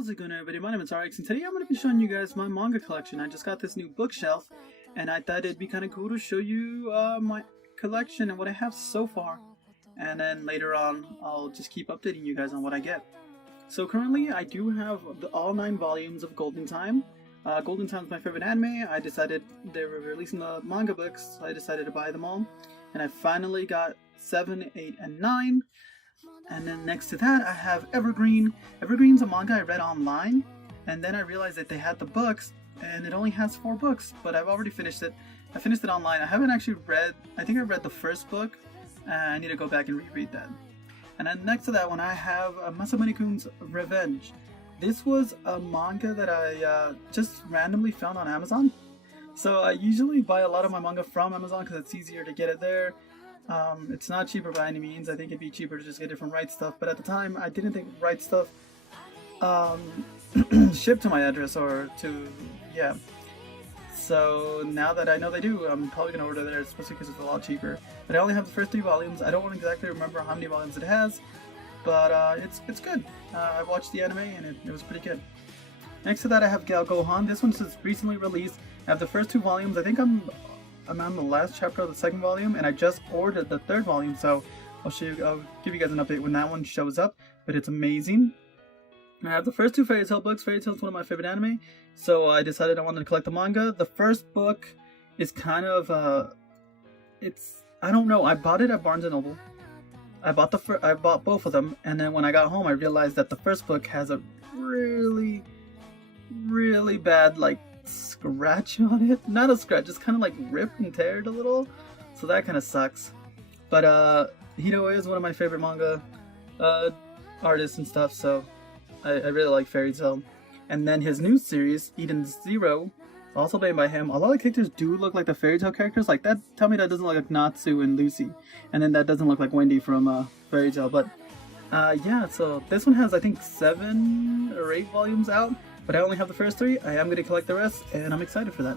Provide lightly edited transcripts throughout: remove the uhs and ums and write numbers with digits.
How's it going, everybody? My name is Rx, and today I'm going to be showing you guys my manga collection. I just got this new bookshelf, and I thought it'd be kind of cool to show you my collection and what I have so far. And then later on, I'll just keep updating you guys on what I get. So currently, I do have all 9 volumes of Golden Time. Golden Time is my favorite anime. I decided they were releasing the manga books, so I decided to buy them all. And I finally got 7, 8, and 9. And then next to that, I have Evergreen. Evergreen's a manga I read online, and then I realized that they had the books, and it only has 4 books, but I've already finished it. I finished it online. I haven't actually read, I think I read the first book, and I need to go back and reread that. And then next to that one, I have Masamune-kun's Revenge. This was a manga that I just randomly found on Amazon. So I usually buy a lot of my manga from Amazon because it's easier to get it there. It's not cheaper by any means. I think it'd be cheaper to just get it from Right Stuff, but at the time I didn't think Right Stuff shipped to my address or to, yeah. So now that I know they do, I'm probably going to order there, especially because it's a lot cheaper. But I only have the first 3 volumes. I don't exactly remember how many volumes it has, but it's good. I watched the anime and it was pretty good. Next to that I have Gal Gohan. This one's just recently released. I have the first 2 volumes. I think I'm on the last chapter of the 2nd volume, and I just ordered the 3rd volume, so I'll give you guys an update when that one shows up, but it's amazing. I have the first 2 Fairy Tail books. Fairy Tail is one of my favorite anime, so I decided I wanted to collect the manga. The first book is kind of, I don't know, I bought it at Barnes & Noble. I bought both of them, and then when I got home, I realized that the first book has a really, really bad, scratch on it. Not a scratch, just kind of ripped and teared a little, so that kind of sucks. But Hito is one of my favorite manga artists and stuff, so I really like Fairy Tail. And then his new series, Eden Zero, also made by him. A lot of the characters do look like the Fairy Tail characters. Like that, tell me that doesn't look like Natsu and Lucy, and then that doesn't look like Wendy from Fairy Tail. But yeah, so this one has I think 7 or 8 volumes out. But I only have the first 3. I am going to collect the rest, and I'm excited for that.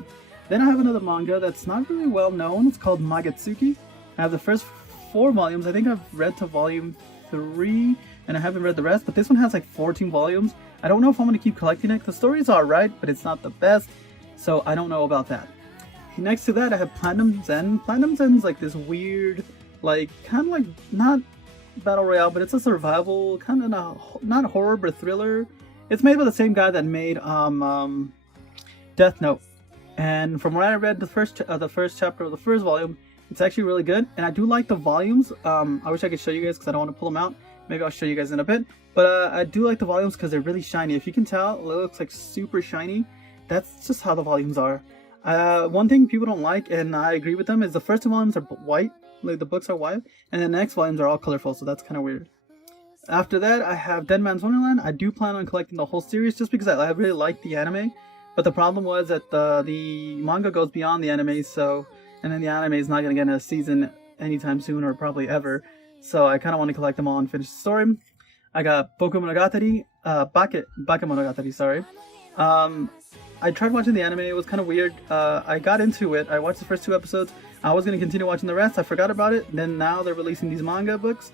Then I have another manga that's not really well known. It's called Magetsuki. I have the first 4 volumes. I think I've read to volume 3, and I haven't read the rest. But this one has 14 volumes. I don't know if I'm going to keep collecting it. The story's alright, but it's not the best. So I don't know about that. Next to that, I have Platinum Zen. Platinum Zen's this weird, kind of not battle royale, but it's a survival, kind of not horror, but thriller. It's made by the same guy that made Death Note, and from what I read, the first chapter of the first volume, it's actually really good, and I do like the volumes. I wish I could show you guys because I don't want to pull them out. Maybe I'll show you guys in a bit, but I do like the volumes because they're really shiny. If you can tell, it looks super shiny. That's just how the volumes are. One thing people don't like, and I agree with them, is the first 2 volumes are white, the books are white, and the next volumes are all colorful, so that's kind of weird. After that, I have Dead Man's Wonderland. I do plan on collecting the whole series just because I really like the anime. But the problem was that the manga goes beyond the anime, and then the anime is not going to get a season anytime soon or probably ever. So I kind of want to collect them all and finish the story. I got Bakemonogatari, Bakemonogatari, sorry. I tried watching the anime. It was kind of weird. I got into it. I watched the first 2 episodes. I was going to continue watching the rest. I forgot about it. Then now they're releasing these manga books.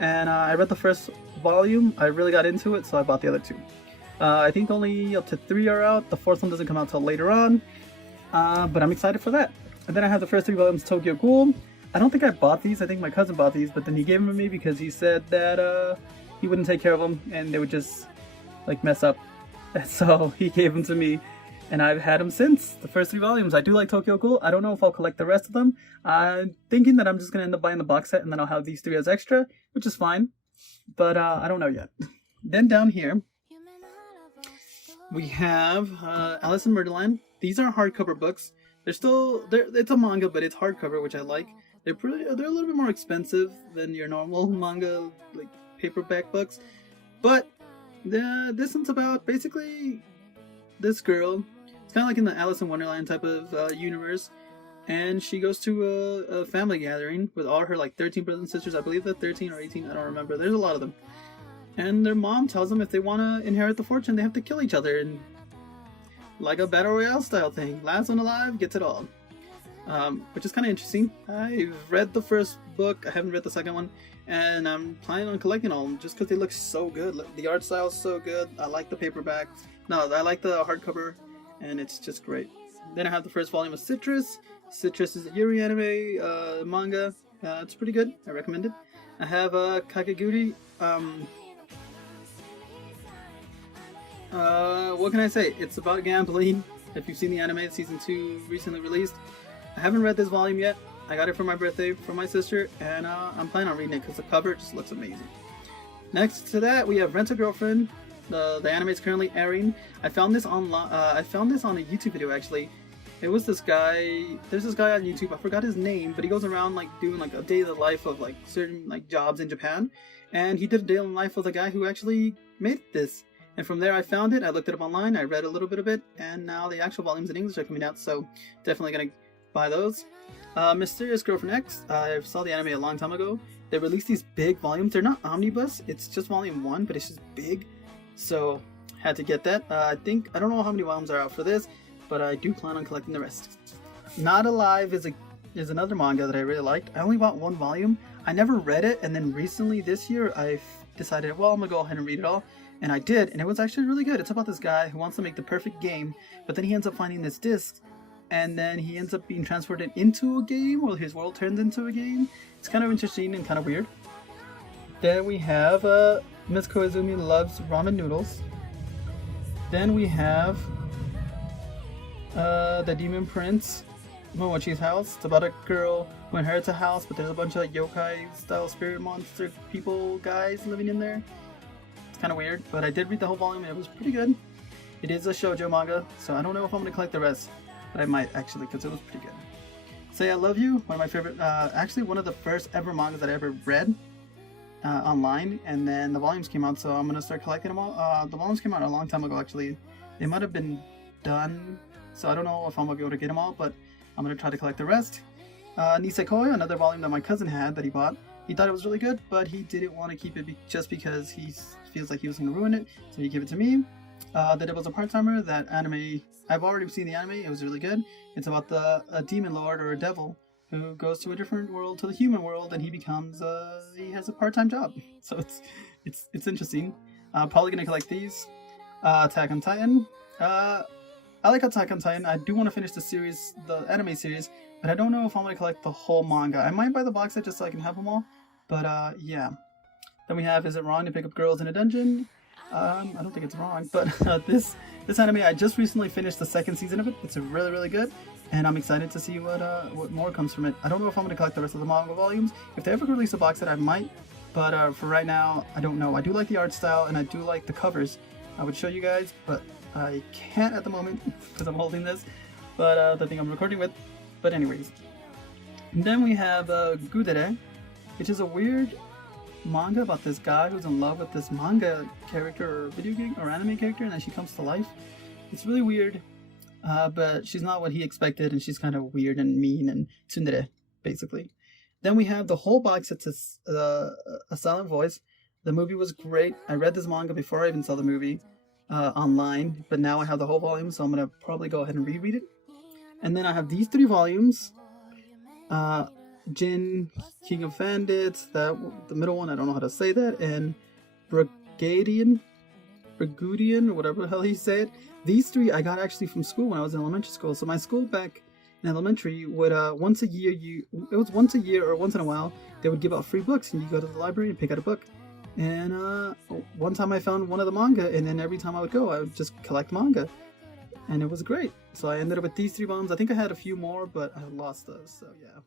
And I read the first volume. I really got into it, so I bought the other 2. I think only up to 3 are out. The 4th one doesn't come out till later on. But I'm excited for that. And then I have the first 3 volumes of Tokyo Ghoul. I don't think I bought these. I think my cousin bought these, but then he gave them to me because he said that he wouldn't take care of them and they would just mess up. So he gave them to me. And I've had them since, the first 3 volumes. I do like Tokyo Ghoul. I don't know if I'll collect the rest of them. I'm thinking that I'm just going to end up buying the box set and then I'll have these 3 as extra, which is fine. But I don't know yet. Then down here, we have Alice in Murderland. These are hardcover books. It's a manga, but it's hardcover, which I like. They're a little bit more expensive than your normal manga, paperback books. But this one's about basically this girl. It's kind of like in the Alice in Wonderland type of universe, and she goes to a family gathering with all her 13 brothers and sisters. I believe they're 13 or 18, I don't remember. There's a lot of them. And their mom tells them if they want to inherit the fortune, they have to kill each other, and like a battle royale style thing. Last one alive gets it all. which is kind of interesting. I've read the first book, I haven't read the second one, and I'm planning on collecting all of them just because they look so good. The art style is so good. I like the paperback. No, I like the hardcover, and it's just great. Then I have the first volume of Citrus. Citrus is a Yuri anime manga. It's pretty good. I recommend it. I have Kakeguri. What can I say? It's about gambling. If you've seen the anime, season 2 recently released. I haven't read this volume yet. I got it for my birthday from my sister, and I'm planning on reading it because the cover just looks amazing. Next to that, we have Rent a Girlfriend. The anime is currently airing. I found this online. I found this on a YouTube video actually. It was this guy. There's this guy on YouTube. I forgot his name, but he goes around like doing like a day in the life of like certain like jobs in Japan, and he did a day in the life of the guy who actually made this. And from there, I found it. I looked it up online. I read a little bit of it, and now the actual volumes in English are coming out. So definitely gonna buy those. Mysterious Girlfriend X. I saw the anime a long time ago. They released these big volumes. They're not omnibus. It's just volume 1, but it's just big. So had to get that. I don't know how many volumes are out for this, but I do plan on collecting the rest. Not Alive is another manga that I really liked. I only bought 1 volume. I never read it, and then recently this year I've decided, well, I'm gonna go ahead and read it all. And I did, and it was actually really good. It's about this guy who wants to make the perfect game, but then he ends up finding this disc, and then he ends up being transported into a game, or his world turns into a game. It's kind of interesting and kind of weird. Then we have Miss Koizumi Loves Ramen Noodles. Then we have The Demon Prince, Momochi's House. It's about a girl who inherits a house, but there's a bunch of yokai-style spirit monster people guys living in there. It's kind of weird, but I did read the whole volume and it was pretty good. It is a shoujo manga, so I don't know if I'm going to collect the rest, but I might actually, because it was pretty good. Say I Love You, one of my favorite, actually one of the first ever mangas that I ever read online, and then the volumes came out, so I'm going to start collecting them all. The volumes came out a long time ago, actually. They might have been done, so I don't know if I'm going to be able to get them all, but I'm going to try to collect the rest. Nisekoi, another volume that my cousin had that he bought. He thought it was really good, but he didn't want to keep it just because he feels like he was going to ruin it, so he gave it to me. That it was a part-timer, that anime, I've already seen the anime, it was really good. It's about a demon lord or a devil who goes to a different world, to the human world, and he becomes, he has a part-time job. So it's interesting. Probably going to collect these. Attack on Titan. I like Attack on Titan. I do want to finish the series, the anime series, but I don't know if I'm going to collect the whole manga. I might buy the box set just so I can have them all, but yeah. Then we have Is It Wrong to Pick Up Girls in a Dungeon? I don't think it's wrong, but this anime, I just recently finished the 2nd season of it. It's really, really good, and I'm excited to see what more comes from it. I don't know if I'm going to collect the rest of the manga volumes. If they ever release a box set, I might, but for right now, I don't know. I do like the art style, and I do like the covers. I would show you guys, but I can't at the moment because I'm holding this, but the thing I'm recording with. But anyways, and then we have Gudere, which is a weird manga about this guy who's in love with this manga character or video game or anime character, and then she comes to life. It's really weird, but she's not what he expected, and she's kind of weird and mean and tsundere, basically. Then we have the whole box. It's a silent voice. The movie was great. I read this manga before I even saw the movie online, but now I have the whole volume, so I'm going to probably go ahead and reread it. And then I have these 3 volumes. Jin, King of Bandits, the middle one, I don't know how to say that, and Brigadian, or whatever the hell he said. These 3 I got actually from school when I was in elementary school. So my school back in elementary would once a year or once in a while they would give out free books, and you go to the library and pick out a book. And one time I found one of the manga, and then every time I would go, I would just collect manga, and it was great. So I ended up with these 3 volumes. I think I had a few more, but I lost those. So yeah.